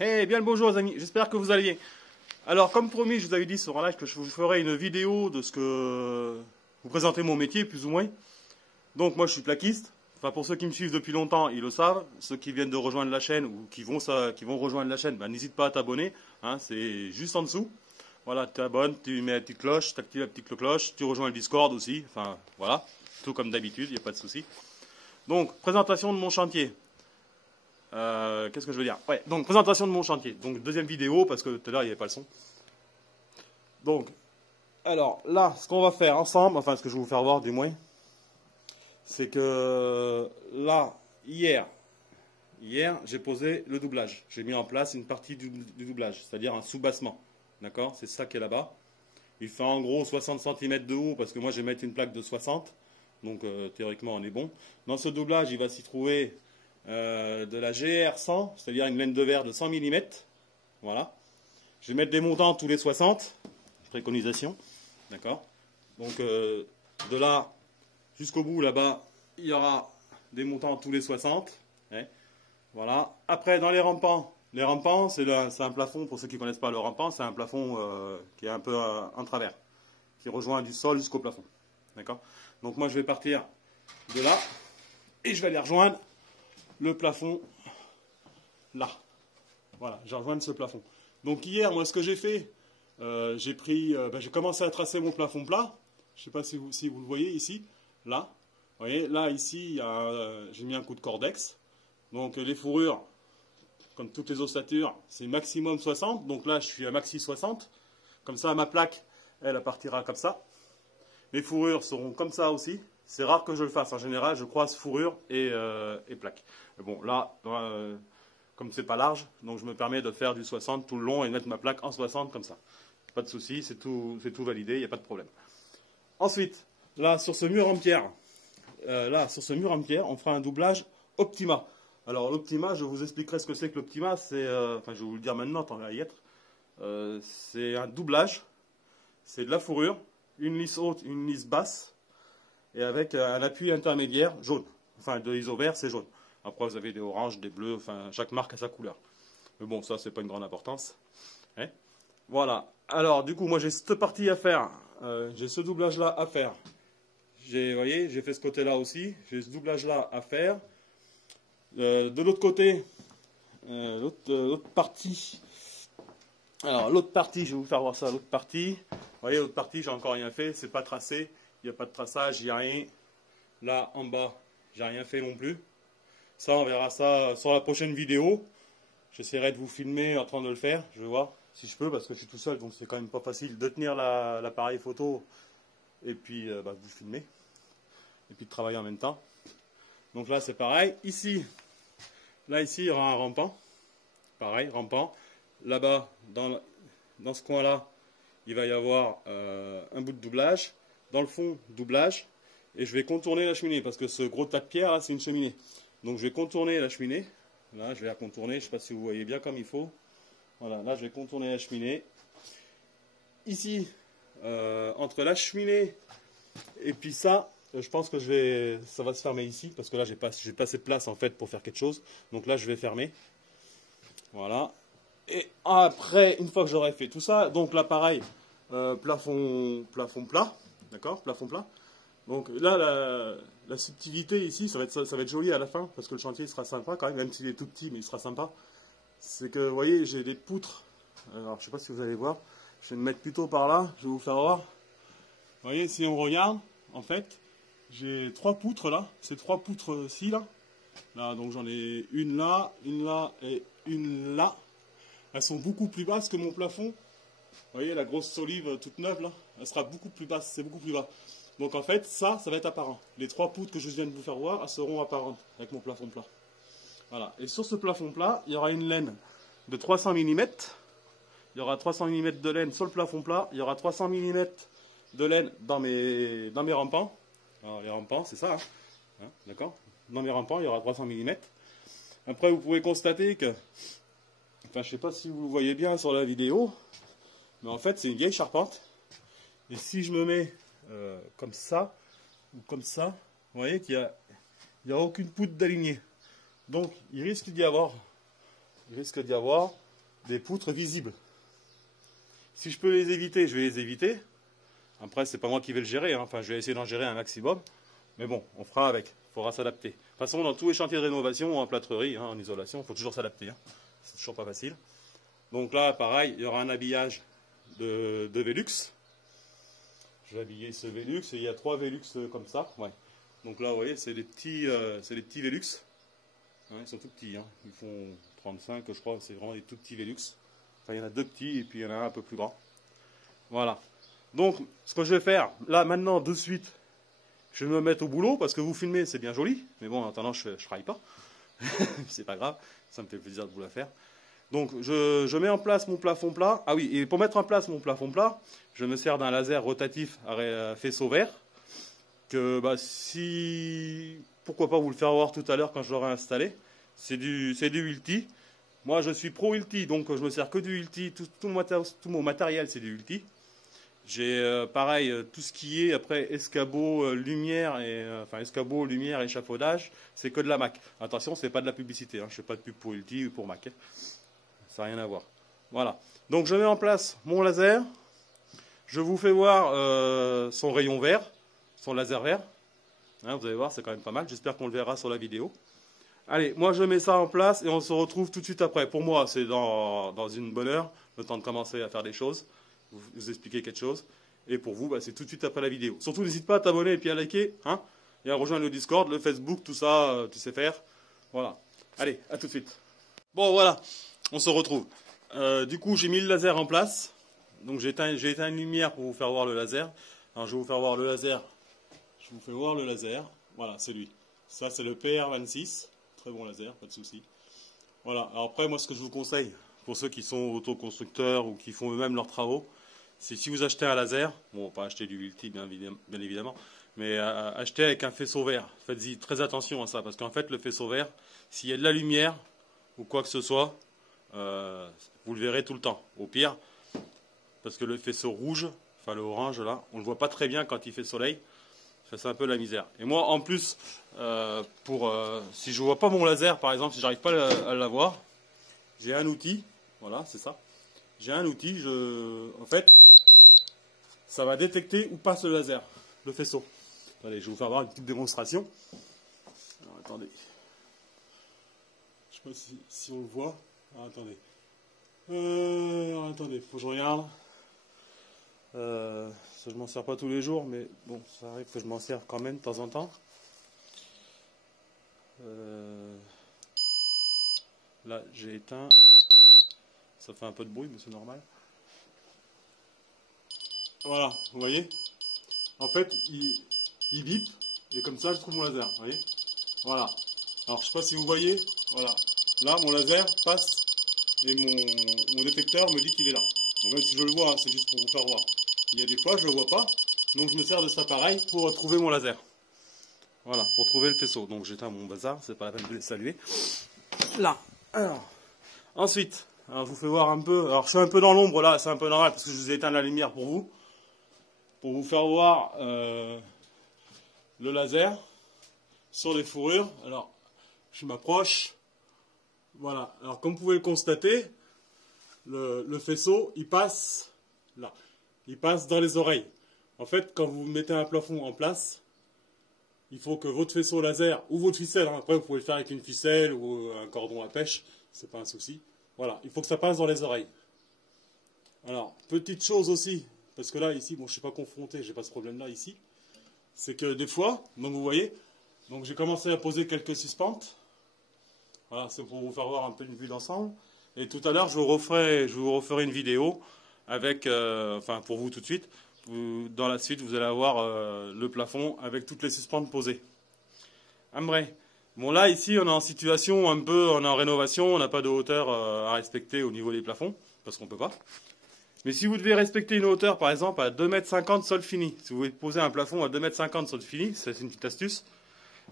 Hey, bien le bonjour les amis, j'espère que vous allez bien. Alors, comme promis, je vous avais dit sur un live que je vous ferai une vidéo de ce que... vous présenter mon métier, plus ou moins. Donc, moi, je suis plaquiste. Enfin, pour ceux qui me suivent depuis longtemps, ils le savent. Ceux qui viennent de rejoindre la chaîne ou qui vont rejoindre la chaîne, bah, n'hésite pas à t'abonner. Hein, c'est juste en dessous. Voilà, tu t'abonnes, tu mets la petite cloche, tu actives la petite cloche, tu rejoins le Discord aussi. Enfin, voilà, tout comme d'habitude, il n'y a pas de souci. Donc, présentation de mon chantier. Qu'est-ce que je veux dire? Ouais, donc présentation de mon chantier. Donc deuxième vidéo parce que tout à l'heure il n'y avait pas le son. Donc, alors là, ce qu'on va faire ensemble, enfin ce que je vais vous faire voir du moins, c'est que là, hier, j'ai posé le doublage. J'ai mis en place une partie du doublage, c'est-à-dire un soubassement. D'accord? C'est ça qui est là-bas. Il fait en gros 60 cm de haut parce que moi je vais mettre une plaque de 60. Donc théoriquement on est bon. Dans ce doublage, il va s'y trouver de la GR100, c'est-à-dire une laine de verre de 100 mm. Voilà. Je vais mettre des montants tous les 60, préconisation. D'accord. Donc de là jusqu'au bout là-bas, il y aura des montants tous les 60. Hein. Voilà. Après, dans les rampants, c'est un plafond, pour ceux qui ne connaissent pas le rampant, c'est un plafond qui est un peu en travers, qui rejoint du sol jusqu'au plafond. D'accord. Donc moi je vais partir de là et je vais aller rejoindre le plafond là. Voilà, j'ai rejoint ce plafond. Donc hier, moi, ce que j'ai fait, j'ai commencé à tracer mon plafond plat. Je ne sais pas si vous le voyez ici, là. Vous voyez, là, ici, j'ai mis un coup de cordex. Donc les fourrures, comme toutes les ossatures, c'est maximum 60. Donc là, je suis à maxi 60. Comme ça, ma plaque, elle partira comme ça. Les fourrures seront comme ça aussi. C'est rare que je le fasse. En général, je croise fourrure et plaque. Mais bon, là, comme c'est pas large, donc je me permets de faire du 60 tout le long et de mettre ma plaque en 60 comme ça. Pas de souci, c'est tout validé, il n'y a pas de problème. Ensuite, là, sur ce mur en pierre, on fera un doublage Optima. Alors, l'Optima, je vous expliquerai ce que c'est que l'Optima. Enfin, je vais vous le dire maintenant, tant qu'à y être. C'est un doublage. C'est de la fourrure, une lisse haute, une lisse basse, et avec un appui intermédiaire jaune. Enfin, de l'iso vert, c'est jaune. Après, vous avez des oranges, des bleus, enfin, chaque marque a sa couleur. Mais bon, ça, c'est pas une grande importance. Hein, voilà. Alors, du coup, moi, j'ai cette partie à faire. J'ai ce doublage-là à faire. Vous voyez, j'ai fait ce côté-là aussi. J'ai ce doublage-là à faire. De l'autre côté, l'autre partie. Alors, l'autre partie, je vais vous faire voir ça. L'autre partie. Vous voyez, l'autre partie, j'ai encore rien fait. C'est pas tracé. Il n'y a pas de traçage, il n'y a rien. Là, en bas, j'ai rien fait non plus. Ça, on verra ça sur la prochaine vidéo. J'essaierai de vous filmer en train de le faire. Je vais voir si je peux, parce que je suis tout seul, donc c'est quand même pas facile de tenir l'appareil photo et puis vous filmer. Et puis de travailler en même temps. Donc là, c'est pareil. Ici, il y aura un rampant. Pareil, rampant. Là-bas, dans ce coin-là, il va y avoir un bout de doublage. Dans le fond, doublage. Et je vais contourner la cheminée, parce que ce gros tas de pierre, là, c'est une cheminée. Donc je vais contourner la cheminée. Là, je vais la contourner. Je ne sais pas si vous voyez bien comme il faut. Voilà, là, je vais contourner la cheminée. Ici, entre la cheminée et puis ça, je pense que ça va se fermer ici. Parce que là, j'ai pas assez de place, en fait, pour faire quelque chose. Donc là, je vais fermer. Voilà. Et après, une fois que j'aurai fait tout ça, donc là, pareil, plafond plat. D'accord, plafond plat. Donc là, la subtilité ici, ça va être joli à la fin, parce que le chantier sera sympa quand même s'il est tout petit, mais il sera sympa. C'est que, vous voyez, j'ai des poutres. Alors, je ne sais pas si vous allez voir. Je vais me mettre plutôt par là, je vais vous faire voir. Vous voyez, si on regarde, en fait, j'ai 3 poutres là. Ces 3 poutres-ci, là. Là, donc j'en ai une là et une là. Elles sont beaucoup plus basses que mon plafond. Vous voyez, la grosse solive toute neuve, là, elle sera beaucoup plus basse, c'est beaucoup plus bas. Donc en fait, ça va être apparent. Les 3 poutres que je viens de vous faire voir, elles seront apparentes avec mon plafond plat. Voilà. Et sur ce plafond plat, il y aura une laine de 300 mm. Il y aura 300 mm de laine sur le plafond plat. Il y aura 300 mm de laine dans mes rampants. Alors les rampants, c'est ça. Hein, d'accord. Dans mes rampants, il y aura 300 mm. Après, vous pouvez constater que... Enfin, je ne sais pas si vous le voyez bien sur la vidéo. Mais en fait, c'est une vieille charpente. Et si je me mets... comme ça ou comme ça, vous voyez qu'il n'y a aucune poutre d'alignée. Donc il risque d'y avoir des poutres visibles. Si je peux les éviter, je vais les éviter. Après, c'est pas moi qui vais le gérer, hein. Enfin, je vais essayer d'en gérer un maximum. Mais bon, on fera avec. Il faudra s'adapter. De toute façon, dans tous les chantiers de rénovation, en plâtrerie, hein, en isolation, il faut toujours s'adapter. Hein. C'est toujours pas facile. Donc là, pareil, il y aura un habillage de Velux. Je vais habiller ce Velux. Et il y a 3 Velux comme ça. Ouais. Donc là, vous voyez, c'est les petits Velux. Hein, ils sont tout petits. Hein. Ils font 35, je crois. C'est vraiment des tout petits Velux. Enfin, il y en a 2 petits et puis il y en a un peu plus grand. Voilà. Donc, ce que je vais faire, là, maintenant, de suite, je vais me mettre au boulot, parce que vous filmez, c'est bien joli, mais bon, en attendant, je travaille pas. C'est pas grave, ça me fait plaisir de vous la faire. Donc, je mets en place mon plafond plat. Ah oui, et pour mettre en place mon plafond plat, je me sers d'un laser rotatif à faisceau vert, que, bah, pourquoi pas vous le faire voir tout à l'heure quand je l'aurai installé. C'est du Hilti. Moi, je suis pro Hilti, donc je me sers que du Hilti. Tout mon matériel, c'est du Hilti. J'ai pareil tout ce qui est après escabeau, lumière lumière, échafaudage, c'est que de la Mac. Attention, c'est pas de la publicité, hein. Je fais pas de pub pour Hilti ou pour Mac. Hein. Ça n'a rien à voir. Voilà. Donc je mets en place mon laser. Je vous fais voir son rayon vert, son laser vert. Hein, vous allez voir, c'est quand même pas mal. J'espère qu'on le verra sur la vidéo. Allez, moi je mets ça en place et on se retrouve tout de suite après. Pour moi, c'est dans une bonne heure, le temps de commencer à faire des choses. Vous expliquer quelque chose. Et pour vous, bah, c'est tout de suite après la vidéo. Surtout, n'hésite pas à t'abonner et puis à liker. Hein, et à rejoindre le Discord, le Facebook, tout ça, tu sais faire. Voilà. Allez, à tout de suite. Bon, voilà. On se retrouve. Du coup, j'ai mis le laser en place. Donc, j'ai éteint une lumière pour vous faire voir le laser. Alors, je vais vous faire voir le laser. Je vous fais voir le laser. Voilà, c'est lui. Ça, c'est le PR26. Très bon laser, pas de souci. Voilà. Alors après, moi, ce que je vous conseille, pour ceux qui sont autoconstructeurs ou qui font eux-mêmes leurs travaux, c'est si vous achetez un laser, bon, pas acheter du Hilti bien évidemment, mais achetez avec un faisceau vert. Faites-y très attention à ça, parce qu'en fait, le faisceau vert, s'il y a de la lumière ou quoi que ce soit, vous le verrez tout le temps. Au pire, parce que le faisceau rouge, enfin le orange là, on ne le voit pas très bien quand il fait soleil. Ça, c'est un peu la misère. Et moi, en plus, si je ne vois pas mon laser, par exemple, si j'arrive pas à l'avoir, j'ai un outil. Voilà, c'est ça. J'ai un outil, en fait, ça va détecter où passe le laser, le faisceau. Allez, je vais vous faire voir une petite démonstration. Alors, attendez. Je sais pas si on le voit. Alors, attendez. Attendez, faut que je regarde. Ça, je m'en sers pas tous les jours, mais bon, ça arrive que je m'en serve quand même de temps en temps. Là, j'ai éteint. Ça fait un peu de bruit, mais c'est normal. Voilà, vous voyez. En fait, il bip, et comme ça, je trouve mon laser, vous voyez. Voilà. Alors, je sais pas si vous voyez, voilà. Là, mon laser passe, et mon détecteur me dit qu'il est là. Bon, même si je le vois, hein, c'est juste pour vous faire voir. Il y a des fois, je le vois pas, donc je me sers de cet appareil pour trouver mon laser. Voilà, pour trouver le faisceau. Donc, j'éteins mon bazar, c'est pas la peine de les saluer. Là. Alors, ensuite... Alors, je vous fais voir un peu. Alors, je suis un peu dans l'ombre là, c'est un peu normal parce que je vous ai éteint la lumière pour vous faire voir le laser sur les fourrures. Alors, je m'approche. Voilà. Alors, comme vous pouvez le constater, le faisceau, il passe là. Il passe dans les oreilles. En fait, quand vous mettez un plafond en place, il faut que votre faisceau laser ou votre ficelle, hein, après vous pouvez le faire avec une ficelle ou un cordon à pêche, c'est pas un souci. Voilà, il faut que ça passe dans les oreilles. Alors, petite chose aussi, parce que là, ici, bon, je ne suis pas confronté, j'ai pas ce problème-là ici. C'est que des fois, donc vous voyez, donc j'ai commencé à poser quelques suspentes. Voilà, c'est pour vous faire voir un peu une vue d'ensemble. Et tout à l'heure, je vous referai une vidéo avec, enfin pour vous tout de suite. Dans la suite, vous allez avoir le plafond avec toutes les suspentes posées. Après. Bon là ici on est en situation un peu, on est en rénovation, on n'a pas de hauteur à respecter au niveau des plafonds, parce qu'on ne peut pas. Mais si vous devez respecter une hauteur par exemple à 2,50 m sol fini, si vous voulez poser un plafond à 2,50 m sol fini, c'est une petite astuce.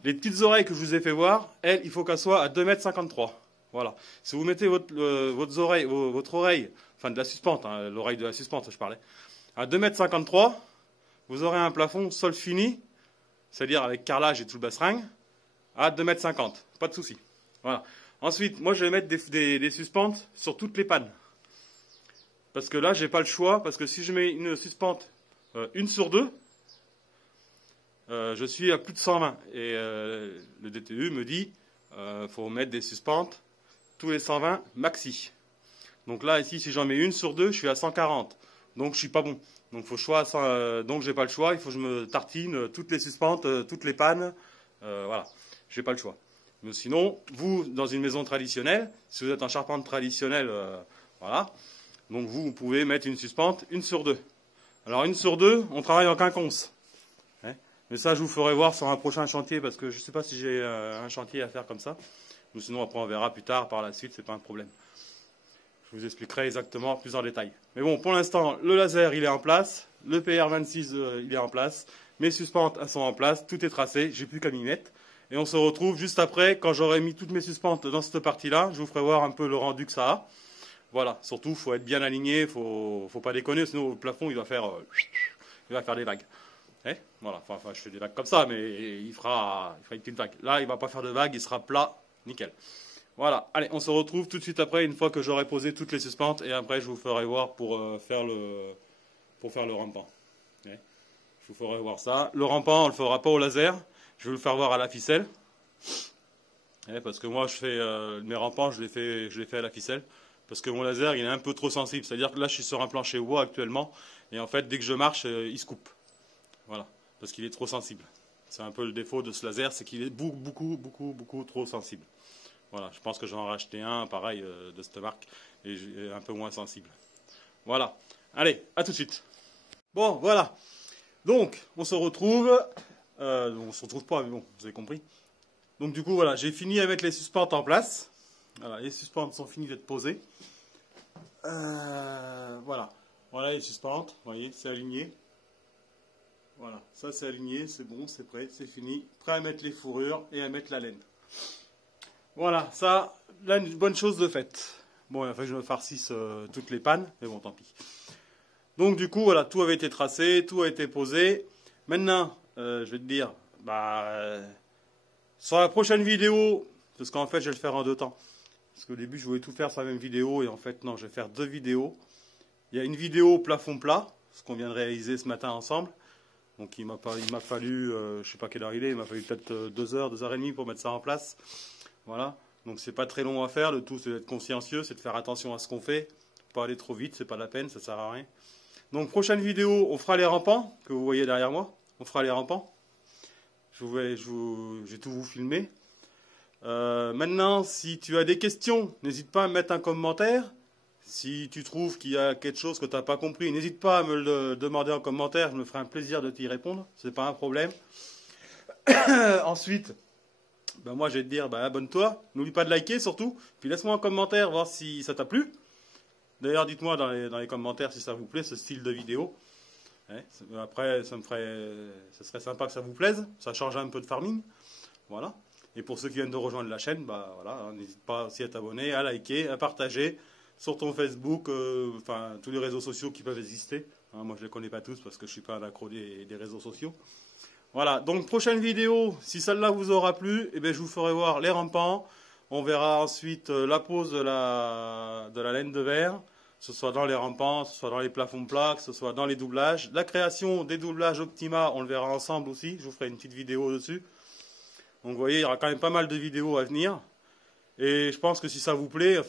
Les petites oreilles que je vous ai fait voir, elles, il faut qu'elles soient à 2,53 m. Voilà. Si vous mettez votre oreille, enfin de la suspente, hein, l'oreille de la suspente je parlais, à 2,53 m, vous aurez un plafond sol fini, c'est-à-dire avec carrelage et tout le basseringue, à 2,50 m, pas de souci. Voilà. Ensuite, moi je vais mettre des suspentes sur toutes les pannes. Parce que là, j'ai pas le choix, parce que si je mets une suspente 1 sur 2, je suis à plus de 120. Et le DTU me dit, faut mettre des suspentes tous les 120 maxi. Donc là, ici, si j'en mets 1 sur 2, je suis à 140. Donc je suis pas bon. Donc faut choix, donc j'ai pas le choix. Il faut que je me tartine toutes les suspentes, toutes les pannes. Voilà, j'ai pas le choix. Mais sinon, vous, dans une maison traditionnelle, si vous êtes en charpente traditionnelle, voilà. Donc vous pouvez mettre une suspente 1 sur 2. Alors 1 sur 2, on travaille en quinconce. Hein, mais ça, je vous ferai voir sur un prochain chantier, parce que je ne sais pas si j'ai un chantier à faire comme ça. Ou sinon, après, on verra plus tard, par la suite, c'est pas un problème. Je vous expliquerai exactement plus en détail. Mais bon, pour l'instant, le laser, il est en place. Le PR26, il est en place. Mes suspentes, elles sont en place. Tout est tracé. J'ai plus qu'à m'y mettre. Et on se retrouve juste après, quand j'aurai mis toutes mes suspentes dans cette partie-là. Je vous ferai voir un peu le rendu que ça a. Voilà. Surtout, il faut être bien aligné. Faut pas déconner. Sinon, le plafond, il va faire des vagues. Voilà. Enfin, je fais des vagues comme ça, mais il fera une petite vague. Là, il va pas faire de vagues. Il sera plat. Nickel. Voilà, allez, on se retrouve tout de suite après, une fois que j'aurai posé toutes les suspentes, et après je vous ferai voir pour faire le rampant. Je vous ferai voir ça. Le rampant, on le fera pas au laser, je vais vous le faire voir à la ficelle. Parce que moi, je fais mes rampants, je les fais à la ficelle. Parce que mon laser, il est un peu trop sensible. C'est-à-dire que là, je suis sur un plancher bois actuellement, et en fait, dès que je marche, il se coupe. Voilà, parce qu'il est trop sensible. C'est un peu le défaut de ce laser, c'est qu'il est beaucoup trop sensible. Voilà, je pense que j'en ai racheté un, pareil, de cette marque, et un peu moins sensible. Voilà. Allez, à tout de suite. Bon, voilà. Donc, on se retrouve. On se retrouve pas, mais bon, vous avez compris. Donc, du coup, voilà, j'ai fini avec les suspentes en place. Voilà, les suspentes sont finies d'être posées. Voilà. Voilà les suspentes. Vous voyez, c'est aligné. Voilà, ça c'est aligné, c'est bon, c'est prêt, c'est fini. Prêt à mettre les fourrures et à mettre la laine. Voilà, ça, là, une bonne chose de faite. Bon, il a fallu que je me farcisse toutes les pannes, mais bon, tant pis. Donc, du coup, voilà, tout avait été tracé, tout a été posé. Maintenant, je vais te dire, sur la prochaine vidéo, parce qu'en fait, je vais le faire en 2 temps. Parce qu'au début, je voulais tout faire sur la même vidéo, et en fait, non, je vais faire 2 vidéos. Il y a une vidéo plafond plat, ce qu'on vient de réaliser ce matin ensemble. Donc, il m'a fallu, je ne sais pas quelle heure il m'a fallu peut-être 2 heures, 2 heures et demie pour mettre ça en place. Voilà, donc c'est pas très long à faire, le tout c'est d'être consciencieux, c'est de faire attention à ce qu'on fait, pas aller trop vite, c'est pas la peine, ça sert à rien. Donc prochaine vidéo, on fera les rampants, que vous voyez derrière moi, on fera les rampants, je vais tout vous filmer. Maintenant, si tu as des questions, n'hésite pas à me mettre un commentaire. Si tu trouves qu'il y a quelque chose que tu n'as pas compris, n'hésite pas à me le demander en commentaire, je me ferai un plaisir de t'y répondre, c'est pas un problème. Ensuite, moi je vais te dire, abonne-toi, n'oublie pas de liker surtout, puis laisse-moi un commentaire, voir si ça t'a plu. D'ailleurs, dites-moi dans les commentaires si ça vous plaît, ce style de vidéo. Après, ça serait sympa que ça vous plaise, ça change un peu de farming. Voilà. Et pour ceux qui viennent de rejoindre la chaîne, voilà, n'hésite pas aussi à t'abonner, à liker, à partager sur ton Facebook, enfin tous les réseaux sociaux qui peuvent exister. Moi je ne les connais pas tous parce que je ne suis pas un accro des réseaux sociaux. Voilà, donc prochaine vidéo, si celle-là vous aura plu, je vous ferai voir les rampants. On verra ensuite la pose de la laine de verre, que ce soit dans les rampants, que ce soit dans les plafonds plats, que ce soit dans les doublages. La création des doublages Optima, on le verra ensemble aussi, je vous ferai une petite vidéo dessus. Donc vous voyez, il y aura quand même pas mal de vidéos à venir. Et je pense que si ça vous plaît,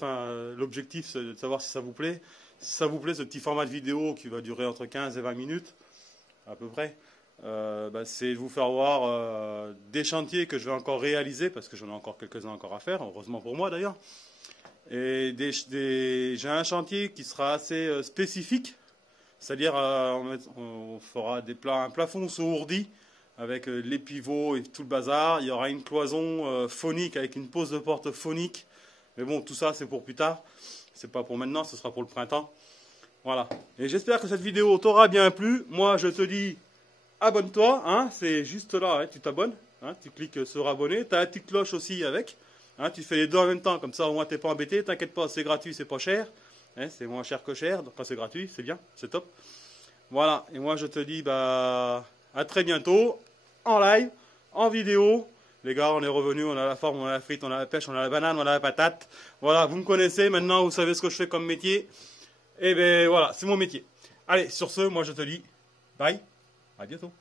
l'objectif c'est de savoir si ça vous plaît. Si ça vous plaît, ce petit format de vidéo qui va durer entre 15 et 20 minutes, à peu près, c'est de vous faire voir des chantiers que je vais encore réaliser, parce que j'en ai encore quelques-uns encore à faire, heureusement pour moi d'ailleurs. Et j'ai un chantier qui sera assez spécifique, c'est-à-dire on fera un plafond sous ourdi, avec les pivots et tout le bazar. Il y aura une cloison phonique avec une pose de porte phonique. Mais bon, tout ça, c'est pour plus tard. C'est pas pour maintenant, ce sera pour le printemps. Voilà. Et j'espère que cette vidéo t'aura bien plu. Moi, je te dis, abonne-toi. C'est juste là, tu t'abonnes. Tu cliques sur abonner. Tu as la petite cloche aussi avec. Tu fais les deux en même temps. Comme ça, au moins, tu n'es pas embêté. T'inquiète pas, c'est gratuit, c'est pas cher. C'est moins cher que cher. Donc, quand c'est gratuit, c'est bien, c'est top. Voilà. Et moi, je te dis, à très bientôt. En live, en vidéo. Les gars, on est revenus, on a la forme, on a la frite, on a la pêche, on a la banane, on a la patate. Voilà, vous me connaissez, maintenant vous savez ce que je fais comme métier. Et ben voilà, c'est mon métier. Allez, sur ce, moi je te dis bye, à bientôt.